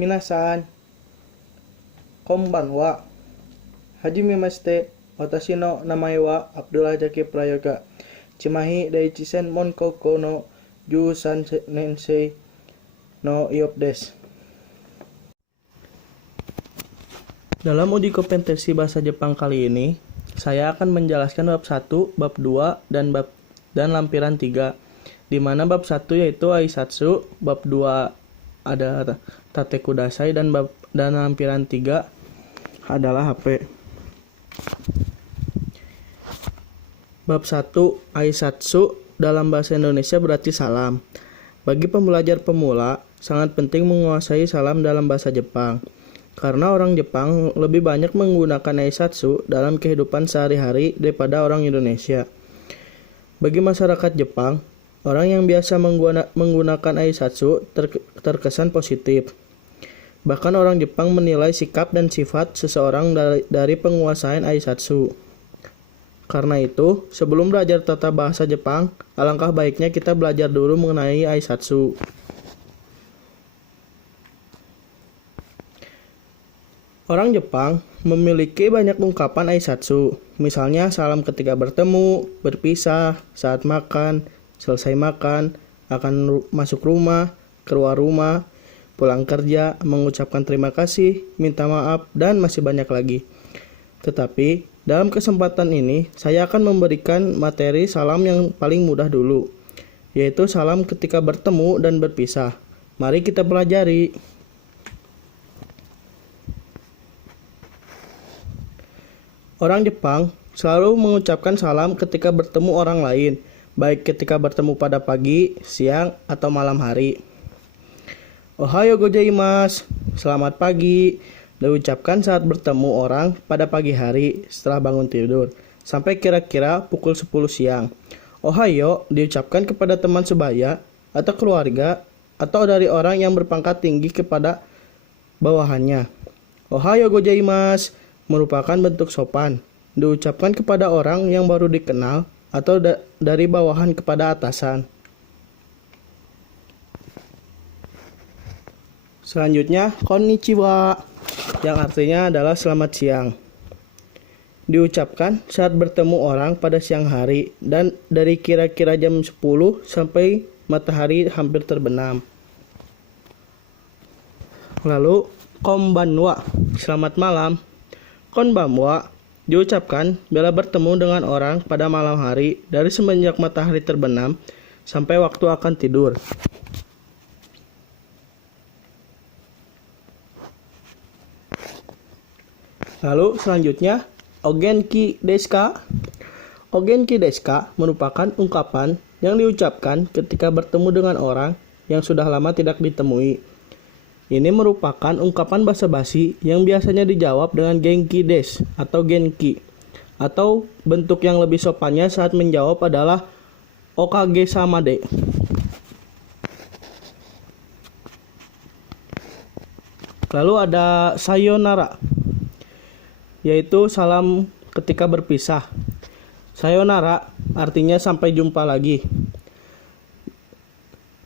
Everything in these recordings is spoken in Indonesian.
minasan, konbanwa. Hajime mashite, watashi no namae wa Abdullah Jaki Prayoga. Chimahi Daichisen Monkoukou no 13 Nensei no Iop desu. Dalam uji kompetensi bahasa Jepang kali ini, saya akan menjelaskan bab 1, bab 2, dan lampiran 3. Di mana bab 1 yaitu Aisatsu, bab 2 ada Tate Kudasai, dan lampiran 3 adalah HP. Bab 1 Aisatsu dalam bahasa Indonesia berarti salam. Bagi pembelajar pemula, sangat penting menguasai salam dalam bahasa Jepang. Karena orang Jepang lebih banyak menggunakan aisatsu dalam kehidupan sehari-hari daripada orang Indonesia. Bagi masyarakat Jepang, orang yang biasa menggunakan aisatsu terkesan positif. Bahkan orang Jepang menilai sikap dan sifat seseorang dari penguasaan aisatsu. Karena itu, sebelum belajar tata bahasa Jepang, alangkah baiknya kita belajar dulu mengenai aisatsu. Orang Jepang memiliki banyak ungkapan aisatsu, misalnya salam ketika bertemu, berpisah, saat makan, selesai makan, akan masuk rumah, keluar rumah, pulang kerja, mengucapkan terima kasih, minta maaf, dan masih banyak lagi. Tetapi, dalam kesempatan ini, saya akan memberikan materi salam yang paling mudah dulu, yaitu salam ketika bertemu dan berpisah. Mari kita pelajari. Orang Jepang selalu mengucapkan salam ketika bertemu orang lain, baik ketika bertemu pada pagi, siang, atau malam hari. Ohayo gozaimasu, selamat pagi, diucapkan saat bertemu orang pada pagi hari setelah bangun tidur, sampai kira-kira pukul 10 siang. Ohayo diucapkan kepada teman sebaya atau keluarga, atau dari orang yang berpangkat tinggi kepada bawahannya. Ohayo gozaimasu merupakan bentuk sopan, diucapkan kepada orang yang baru dikenal atau dari bawahan kepada atasan. Selanjutnya, konnichiwa, yang artinya adalah selamat siang. Diucapkan saat bertemu orang pada siang hari dan dari kira-kira jam 10 sampai matahari hampir terbenam. Lalu, konbanwa, selamat malam. Konbanwa diucapkan bila bertemu dengan orang pada malam hari dari semenjak matahari terbenam sampai waktu akan tidur. Lalu selanjutnya, ogenki desu ka? Ogenki desu ka merupakan ungkapan yang diucapkan ketika bertemu dengan orang yang sudah lama tidak ditemui. Ini merupakan ungkapan basa-basi yang biasanya dijawab dengan genki desu atau genki. Atau bentuk yang lebih sopannya saat menjawab adalah okage sama de. Lalu ada sayonara, yaitu salam ketika berpisah. Sayonara artinya sampai jumpa lagi.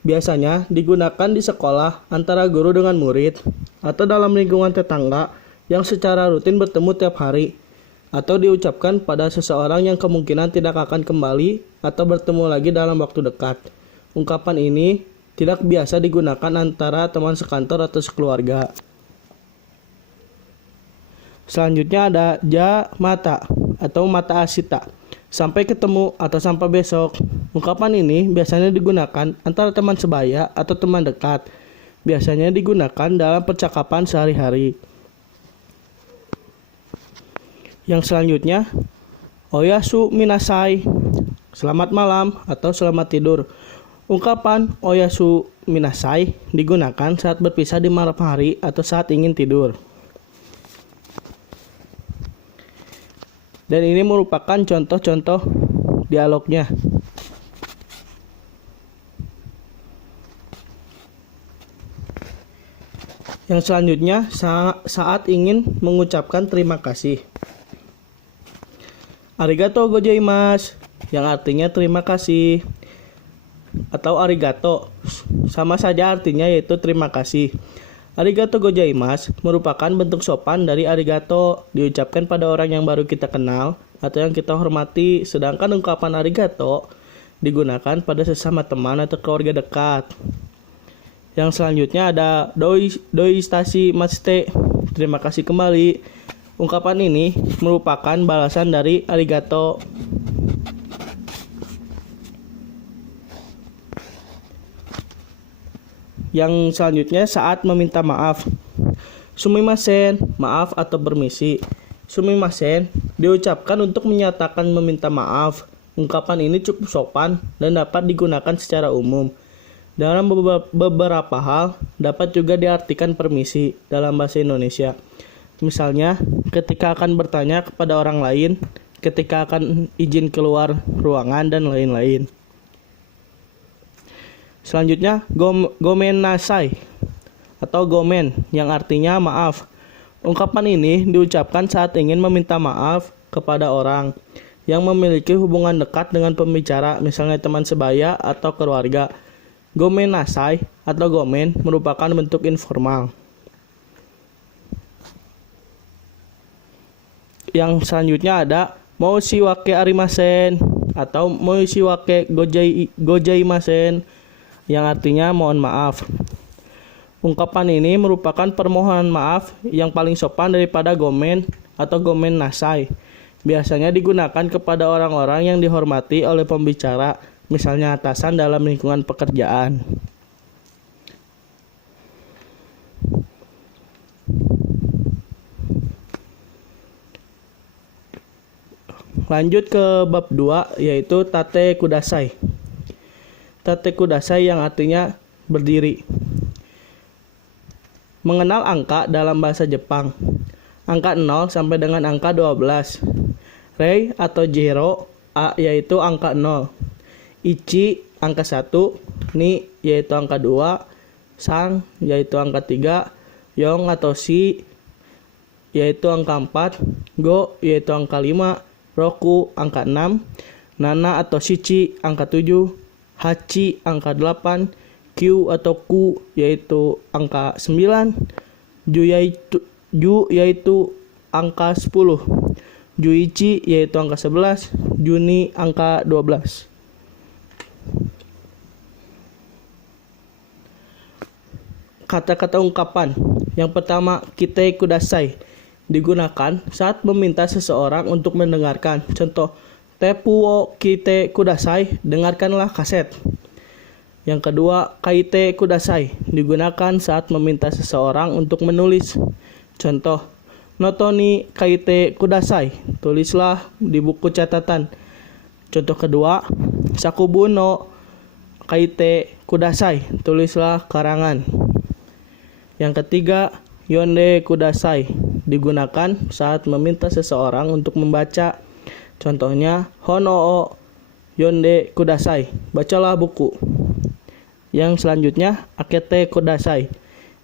Biasanya digunakan di sekolah antara guru dengan murid, atau dalam lingkungan tetangga yang secara rutin bertemu tiap hari, atau diucapkan pada seseorang yang kemungkinan tidak akan kembali atau bertemu lagi dalam waktu dekat. Ungkapan ini tidak biasa digunakan antara teman sekantor atau sekeluarga. Selanjutnya ada ja mata atau mata asita, sampai ketemu atau sampai besok. Ungkapan ini biasanya digunakan antara teman sebaya atau teman dekat. Biasanya digunakan dalam percakapan sehari-hari. Yang selanjutnya, oyasu minasai, selamat malam atau selamat tidur. Ungkapan oyasu minasai digunakan saat berpisah di malam hari atau saat ingin tidur. Dan ini merupakan contoh-contoh dialognya. Yang selanjutnya, saat ingin mengucapkan terima kasih. Arigatou gozaimasu, yang artinya terima kasih. Atau arigato, sama saja artinya yaitu terima kasih. Arigato gozaimasu merupakan bentuk sopan dari arigato, diucapkan pada orang yang baru kita kenal atau yang kita hormati, sedangkan ungkapan arigato digunakan pada sesama teman atau keluarga dekat. Yang selanjutnya ada doi stasi matsude, terima kasih kembali. Ungkapan ini merupakan balasan dari arigato. Yang selanjutnya saat meminta maaf. Sumimasen, maaf atau permisi. Sumimasen diucapkan untuk menyatakan meminta maaf. Ungkapan ini cukup sopan dan dapat digunakan secara umum. Dalam beberapa hal dapat juga diartikan permisi dalam bahasa Indonesia. Misalnya, ketika akan bertanya kepada orang lain, ketika akan izin keluar ruangan dan lain-lain. Selanjutnya, gomen nasai atau gomen yang artinya maaf. Ungkapan ini diucapkan saat ingin meminta maaf kepada orang yang memiliki hubungan dekat dengan pembicara, misalnya teman sebaya atau keluarga. Gomen nasai atau gomen merupakan bentuk informal. Yang selanjutnya ada moushiwake arimasen atau moushiwake gozaimasen yang artinya mohon maaf. Ungkapan ini merupakan permohonan maaf yang paling sopan daripada gomen atau gomen nasai. Biasanya digunakan kepada orang-orang yang dihormati oleh pembicara, misalnya atasan dalam lingkungan pekerjaan. Lanjut ke bab 2, yaitu tate kudasai. Tate kudasai yang artinya berdiri. Mengenal angka dalam bahasa Jepang. Angka 0 sampai dengan angka 12. Rei atau zero, a yaitu angka 0. Ichi angka 1, ni yaitu angka 2, sang yaitu angka 3, yong atau si yaitu angka 4, go yaitu angka 5, roku angka 6, nana atau shichi angka 7, hachi angka 8, Q atau ku yaitu angka 9, ju yaitu angka 10, juichi yaitu angka 11, juni angka 12. Kata-kata ungkapan. Yang pertama, kite kudasai digunakan saat meminta seseorang untuk mendengarkan. Contoh, tepu wo kite kudasai, dengarkanlah kaset. Yang kedua, kaite kudasai digunakan saat meminta seseorang untuk menulis. Contoh, noto ni kaite kudasai, tulislah di buku catatan. Contoh kedua, sakubu no kaite kudasai, tulislah karangan. Yang ketiga, yonde kudasai digunakan saat meminta seseorang untuk membaca. Contohnya, hono o yonde kudasai, bacalah buku. Yang selanjutnya, akete kudasai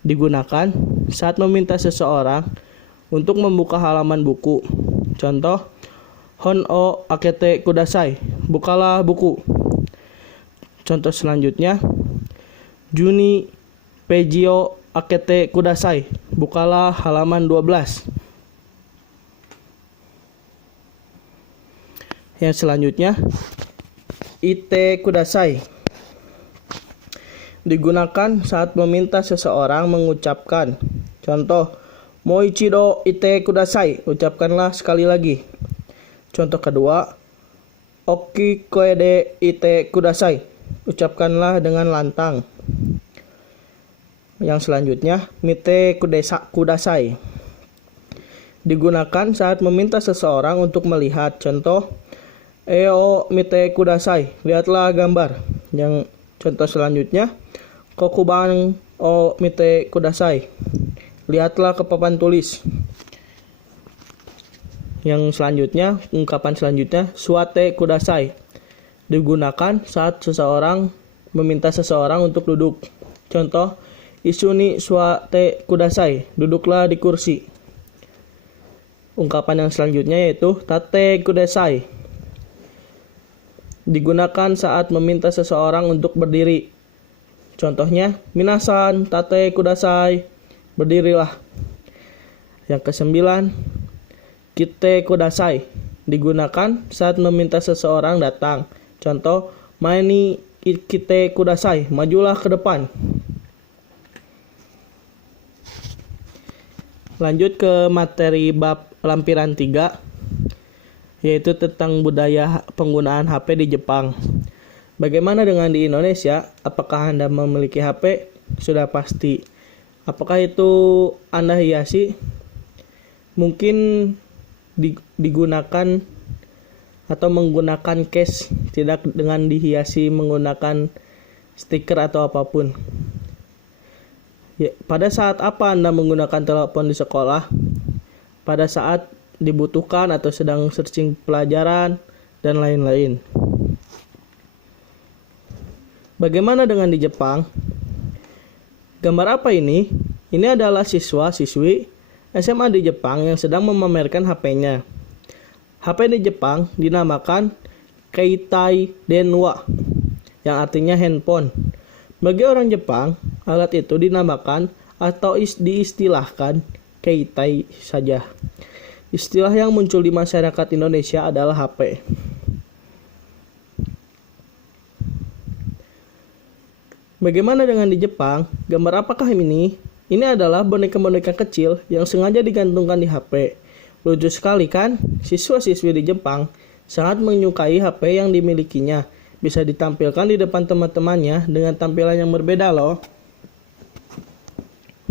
digunakan saat meminta seseorang untuk membuka halaman buku. Contoh, hon o akete kudasai, bukalah buku. Contoh selanjutnya, juni pejio akete kudasai, bukalah halaman 12. Yang selanjutnya, ite kudasai digunakan saat meminta seseorang mengucapkan. Contoh, moichido ite kudasai, ucapkanlah sekali lagi. Contoh kedua, oki koe de ite kudasai, ucapkanlah dengan lantang. Yang selanjutnya, mite kudasai digunakan saat meminta seseorang untuk melihat. Contoh, eo mite kudasai, lihatlah gambar. Yang contoh selanjutnya, kokuban o mite kudasai, lihatlah ke papan tulis. Yang selanjutnya, ungkapan selanjutnya, suate kudasai digunakan saat seseorang meminta seseorang untuk duduk. Contoh, isuni suate kudasai, duduklah di kursi. Ungkapan yang selanjutnya yaitu tate kudasai digunakan saat meminta seseorang untuk berdiri. Contohnya, minasan tate kudasai, berdirilah. Yang kesembilan, kite kudasai, digunakan saat meminta seseorang datang. Contoh, mae ni kite kudasai, majulah ke depan. Lanjut ke materi bab lampiran 3, yaitu tentang budaya penggunaan HP di Jepang. Bagaimana dengan di Indonesia? Apakah Anda memiliki HP? Sudah pasti. Apakah itu Anda hiasi? Mungkin digunakan atau menggunakan case, tidak dengan dihiasi menggunakan stiker atau apapun. Ya, pada saat apa Anda menggunakan telepon di sekolah? Pada saat dibutuhkan atau sedang searching pelajaran dan lain-lain. Bagaimana dengan di Jepang? Gambar apa ini? Ini adalah siswa-siswi SMA di Jepang yang sedang memamerkan HP-nya. HP di Jepang dinamakan Keitai Denwa, yang artinya handphone. Bagi orang Jepang, alat itu dinamakan atau diistilahkan Keitai saja. Istilah yang muncul di masyarakat Indonesia adalah HP. Bagaimana dengan di Jepang? Gambar apakah ini? Ini adalah boneka-boneka kecil yang sengaja digantungkan di HP. Lucu sekali kan? Siswa-siswi di Jepang sangat menyukai HP yang dimilikinya. Bisa ditampilkan di depan teman-temannya dengan tampilan yang berbeda loh.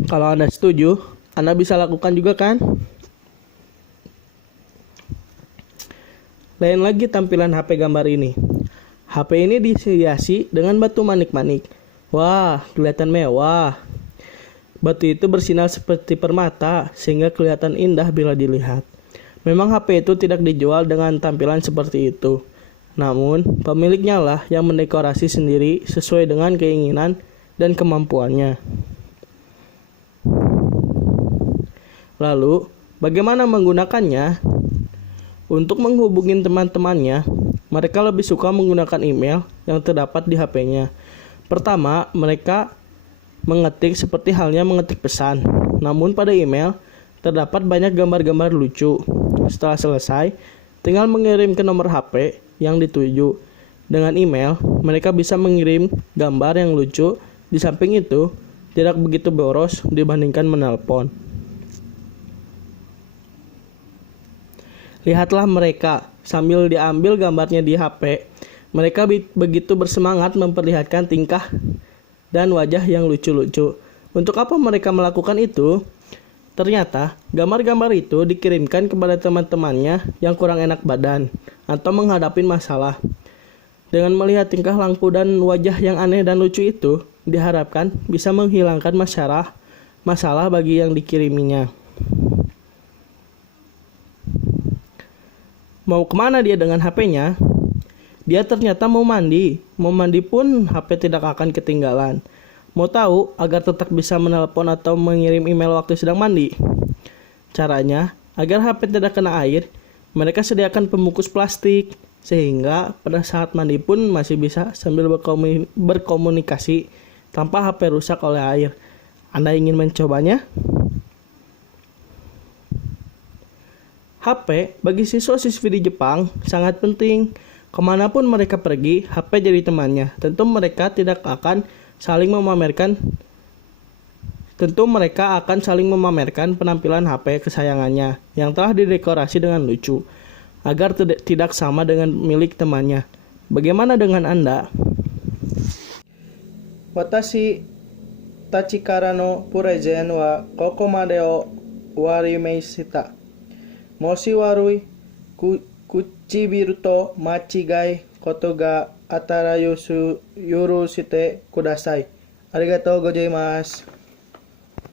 Kalau Anda setuju, Anda bisa lakukan juga kan? Lain lagi tampilan HP gambar ini. HP ini dihiasi dengan batu manik-manik. Wah, kelihatan mewah. Batu itu bersinar seperti permata sehingga kelihatan indah bila dilihat. Memang HP itu tidak dijual dengan tampilan seperti itu. Namun, pemiliknya lah yang mendekorasi sendiri sesuai dengan keinginan dan kemampuannya. Lalu, bagaimana menggunakannya? Untuk menghubungi teman-temannya, mereka lebih suka menggunakan email yang terdapat di HP-nya. Pertama, mereka mengetik seperti halnya mengetik pesan. Namun pada email, terdapat banyak gambar-gambar lucu. Setelah selesai, tinggal mengirim ke nomor HP yang dituju. Dengan email, mereka bisa mengirim gambar yang lucu. Di samping itu, tidak begitu boros dibandingkan menelpon. Lihatlah mereka, sambil diambil gambarnya di HP, mereka begitu bersemangat memperlihatkan tingkah dan wajah yang lucu-lucu. Untuk apa mereka melakukan itu? Ternyata, gambar-gambar itu dikirimkan kepada teman-temannya yang kurang enak badan atau menghadapi masalah. Dengan melihat tingkah laku dan wajah yang aneh dan lucu itu, diharapkan bisa menghilangkan masalah bagi yang dikiriminya. Mau kemana dia dengan HP-nya? Dia ternyata mau mandi. Mau mandi pun HP tidak akan ketinggalan. Mau tahu agar tetap bisa menelpon atau mengirim email waktu sedang mandi? Caranya, agar HP tidak kena air, mereka sediakan pembungkus plastik. Sehingga pada saat mandi pun masih bisa sambil berkomunikasi tanpa HP rusak oleh air. Anda ingin mencobanya? HP bagi siswa-siswi di Jepang sangat penting. Kemanapun mereka pergi, HP jadi temannya. Tentu mereka akan saling memamerkan penampilan HP kesayangannya yang telah didekorasi dengan lucu, agar tidak sama dengan milik temannya. Bagaimana dengan Anda? Watashi tachikara no purezen wa kokomade o warimashita. Moshi warui kuchibiru to machigai koto ga atara yorushite kudasai. Arigatou gozaimasu.